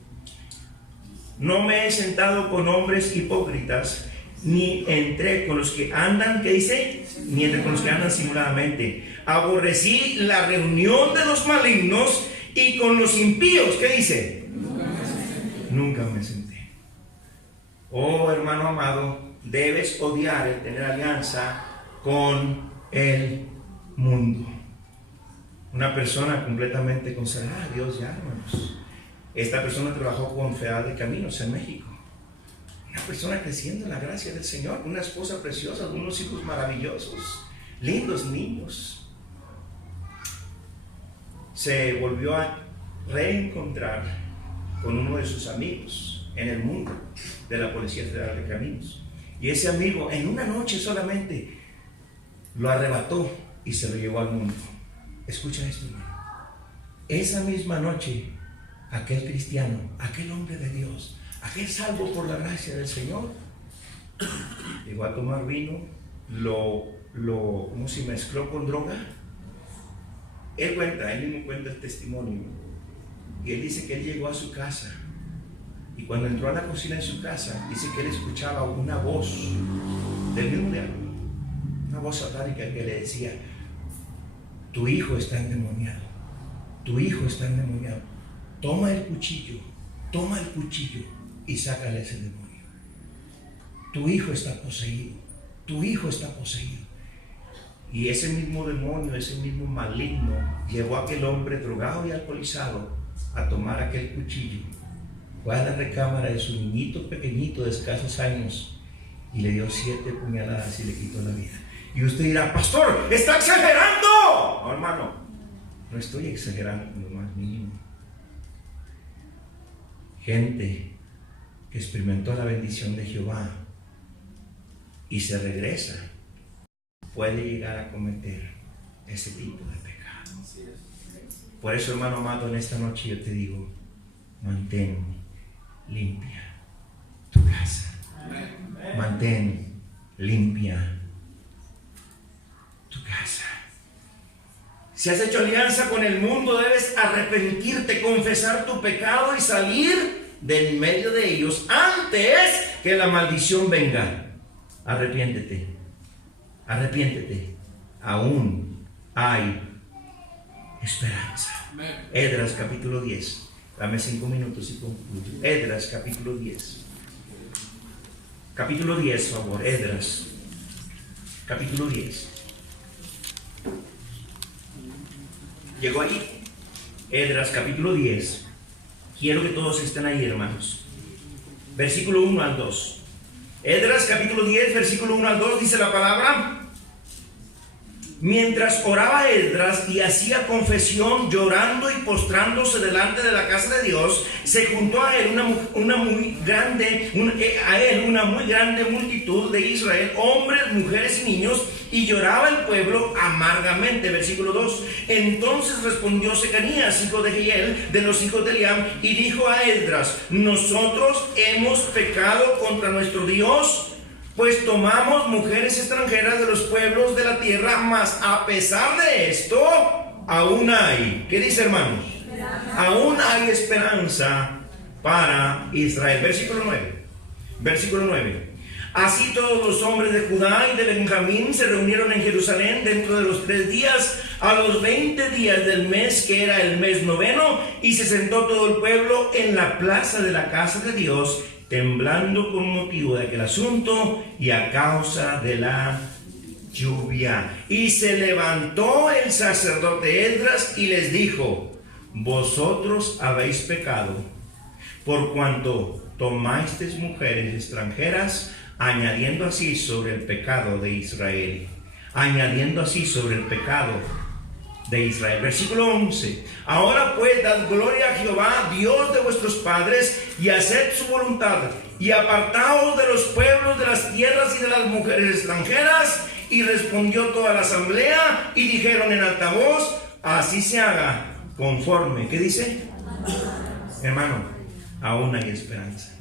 No me he sentado con hombres hipócritas, ni entré con los que andan, ¿qué dice? Ni entré con los que andan simuladamente. Aborrecí la reunión de los malignos y con los impíos, ¿qué dice? Nunca me senté. Oh, hermano amado, debes odiar el tener alianza con el mundo. Una persona completamente consagrada a Dios, ya hermanos. Esta persona trabajó con Federal de Caminos en México. Una persona creciendo en la gracia del Señor, una esposa preciosa, unos hijos maravillosos, lindos niños. Se volvió a reencontrar con uno de sus amigos en el mundo de la Policía Federal de Caminos. Y ese amigo, en una noche solamente, lo arrebató y se lo llevó al mundo. Escucha esto, hermano. Esa misma noche, aquel cristiano, aquel hombre de Dios, aquel salvo por la gracia del Señor, llegó a tomar vino, como si mezcló con droga. Él mismo cuenta el testimonio, y él dice que él llegó a su casa, y cuando entró a la cocina en su casa, dice que él escuchaba una voz del mismo diablo, una voz satánica que le decía: tu hijo está endemoniado, tu hijo está endemoniado. Toma el cuchillo y sácale ese demonio. Tu hijo está poseído, tu hijo está poseído. Y ese mismo demonio, ese mismo maligno, llevó a aquel hombre drogado y alcoholizado a tomar aquel cuchillo. Fue a la recámara de su niñito pequeñito de escasos años y le dio 7 puñaladas y le quitó la vida. Y usted dirá: pastor, está exagerando. No, hermano, no estoy exagerando con lo más mínimo. Gente que experimentó la bendición de Jehová y se regresa puede llegar a cometer ese tipo de pecado. Por eso, hermano amado, en esta noche yo te digo: mantén limpia tu casa, mantén limpia tu casa. Si has hecho alianza con el mundo, debes arrepentirte, confesar tu pecado y salir del medio de ellos antes que la maldición venga. Arrepiéntete, arrepiéntete. Aún hay esperanza. Esdras capítulo 10. Dame 5 minutos y concluyo. Esdras capítulo 10. Capítulo 10, por favor. Esdras capítulo 10. Llegó allí. Esdras capítulo 10. Quiero que todos estén ahí, hermanos. Versículo 1 al 2. Esdras capítulo 10, versículo 1 al 2, dice la palabra: mientras oraba Esdras y hacía confesión, llorando y postrándose delante de la casa de Dios, se juntó a él una muy grande multitud de Israel, hombres, mujeres y niños, y lloraba el pueblo amargamente. Versículo 2. Entonces respondió Secanías, hijo de Giel, de los hijos de Eliam, y dijo a Esdras: nosotros hemos pecado contra nuestro Dios, pues tomamos mujeres extranjeras de los pueblos de la tierra, mas a pesar de esto, aún hay, ¿qué dice, hermanos? Aún hay esperanza para Israel. Versículo 9. Versículo 9. Así todos los hombres de Judá y de Benjamín se reunieron en Jerusalén dentro de los 3 días, a los 20 días del mes, que era el mes noveno, y se sentó todo el pueblo en la plaza de la casa de Dios, temblando con motivo de aquel asunto y a causa de la lluvia. Y se levantó el sacerdote Esdras y les dijo: vosotros habéis pecado, por cuanto tomasteis mujeres extranjeras, añadiendo así sobre el pecado de Israel. Añadiendo así sobre el pecado de Israel. Versículo 11. Ahora pues dad gloria a Jehová, Dios de vuestros padres, y haced su voluntad, y apartaos de los pueblos, de las tierras y de las mujeres extranjeras. Y respondió toda la asamblea y dijeron en alta voz: así se haga, conforme. ¿Qué dice? Hermano, aún hay esperanza.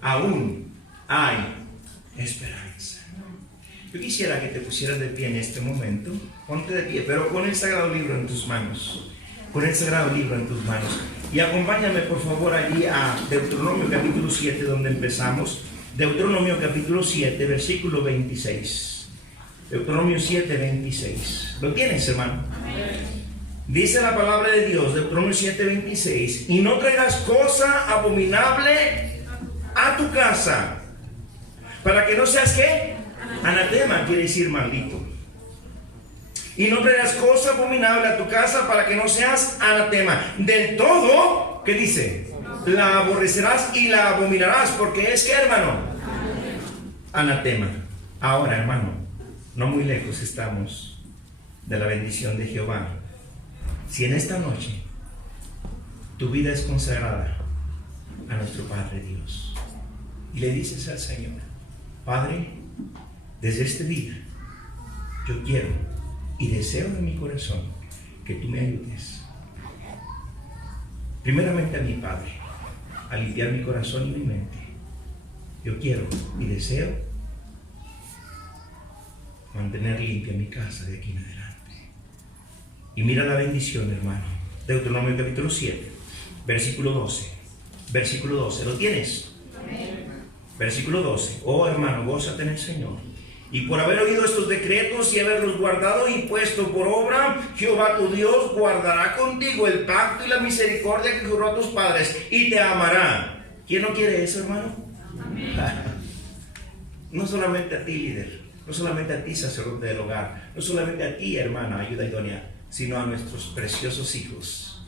Aún hay esperanza. Yo quisiera que te pusieras de pie en este momento. Ponte de pie, pero con el sagrado libro en tus manos. Con el sagrado libro en tus manos. Y acompáñame por favor allí a Deuteronomio capítulo 7, donde empezamos. Deuteronomio capítulo 7, versículo 26. Deuteronomio 7, 26. ¿Lo tienes, hermano? Amén. Dice la palabra de Dios, Deuteronomio 7, 26. Y no traerás cosa abominable a tu casa, para que no seas, ¿qué? Anatema, quiere decir maldito. Y no traerás cosa abominable a tu casa, para que no seas anatema. Del todo, ¿qué dice? La aborrecerás y la abominarás, porque es que, hermano, anatema. Ahora, hermano, no muy lejos estamos de la bendición de Jehová. Si en esta noche tu vida es consagrada a nuestro Padre Dios y le dices al Señor: Padre, desde este día yo quiero y deseo en mi corazón que tú me ayudes, primeramente a mi Padre, a limpiar mi corazón y mi mente. Yo quiero y deseo mantener limpia mi casa de aquí en adelante. Y mira la bendición, hermano. Deuteronomio capítulo 7, versículo 12. Versículo 12, ¿lo tienes? Amén. Versículo 12. Oh hermano, gózate en el Señor. Y por haber oído estos decretos y haberlos guardado y puesto por obra, Jehová tu Dios guardará contigo el pacto y la misericordia que juró a tus padres, y te amará. ¿Quién no quiere eso, hermano? Amén. No solamente a ti, líder, no solamente a ti, sacerdote del hogar, no solamente a ti, hermana, ayuda idónea, sino a nuestros preciosos hijos.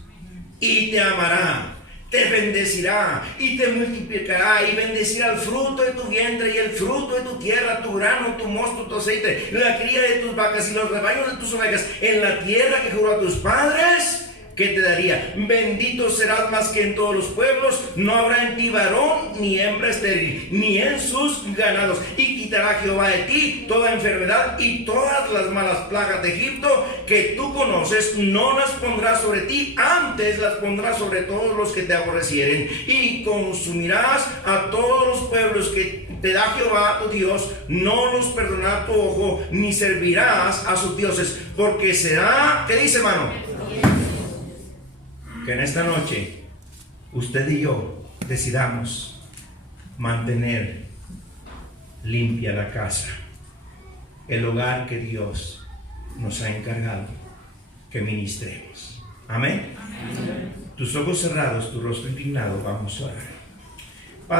Y te amará, te bendecirá y te multiplicará, y bendecirá el fruto de tu vientre y el fruto de tu tierra, tu grano, tu mosto, tu aceite, la cría de tus vacas y los rebaños de tus ovejas, en la tierra que juró a tus padres que te daría. Bendito serás más que en todos los pueblos, no habrá en ti varón ni hembra estéril, ni en sus ganados. Y quitará Jehová de ti toda enfermedad y todas las malas plagas de Egipto que tú conoces, no las pondrás sobre ti, antes las pondrás sobre todos los que te aborrecieren. Y consumirás a todos los pueblos que te da Jehová tu Dios, no los perdonará tu ojo, ni servirás a sus dioses, porque será, ¿qué dice, hermano? Que en esta noche usted y yo decidamos mantener limpia la casa, el hogar que Dios nos ha encargado que ministremos. Amén. Amén. Tus ojos cerrados, tu rostro inclinado, vamos a orar.